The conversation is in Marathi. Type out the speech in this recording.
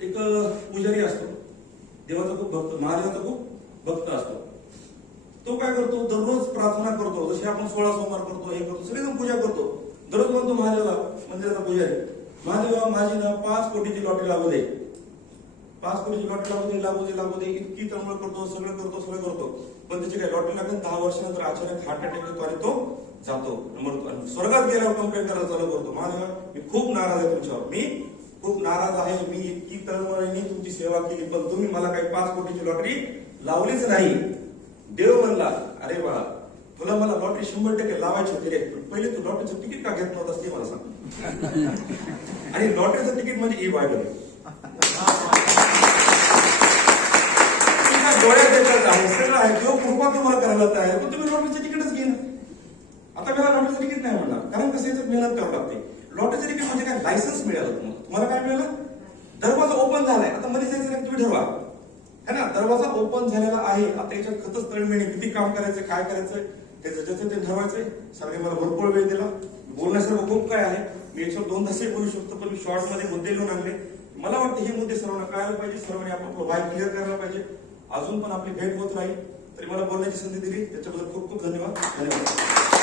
एक पुजारी असतो, देवाचा खूप भक्त, महादेवाचा खूप भक्त असतो. तो काय करतो, दररोज प्रार्थना करतो. जसे आपण 16 सोमवार करतो, हे करतो, सगळेजण पूजा करतो. दररोज म्हणतो महादेवाला, मंदिराचा पुजारी, महादेवा माझी ना 5 कोटीची लॉटरी लागू दे, 5 कोटीची लॉटरी लागू दे. इतकी तळमळ करतो, सगळं करतो. पण त्याची काय लॉटरी लागेल 10 वर्षानंतर अचानक हार्ट अटॅक येतो आणि तो जातो, मरतो. आणि स्वर्गात गेल्यावर कंप्लेंट करायला चालू करतो, महादेवा मी खूप नाराज आहे तुमच्यावर, मी खूप नाराज आहे, मी इतकी तळमळीने तुमची सेवा केली, पण तुम्ही मला काही 5 कोटीची लॉटरी लावलीच नाही. देव म्हणला, अरे बाळा तुला मला लॉटरी 100% लावायची होती रे, पहिले तू लॉटरीचं तिकीट का घेत नव्हतास ते मला सांग. आणि लॉटरीचं तिकीट म्हणजे ई बायबल डोळ्यात देतात आहे, सगळं आहे, देव कृपा तुम्हाला करायला तयार, पण तुम्ही लॉटरीचं तिकीटच घेईन. आता मला लॉटरीचं तिकीट नाही म्हणणार, कारण कसं याच्यात मेहनत करावं लागते. लॉटरीचं तिकीट म्हणजे काय, लायसन्स मिळालं तुम्हाला काय मिळालं, दरवाजा ओपन झालाय. आता मध्ये जायचं नाही, तुम्ही ठरवा है ना, दरवाजा ओपन झालेला आहे. आता याच्यात खतच तळमेने किती काम करायचं, काय करायचं त्याचं ज्याचं ते ठरवायचंय. सगळे मला भरपूर वेळ दिला, बोलण्यासारखं खूप काय आहे. मी 102 तासही बोलू शकतो, पण मी शॉर्ट मध्ये मुद्दे लिहून आणले. मला वाटतं हे मुद्दे सर्वांना कळायला पाहिजे, सर्वांनी आपण वाय क्लिअर करायला पाहिजे. अजून पण आपली भेट होत राहील, तरी मला बोलण्याची संधी दिली त्याच्याबद्दल खूप खूप धन्यवाद.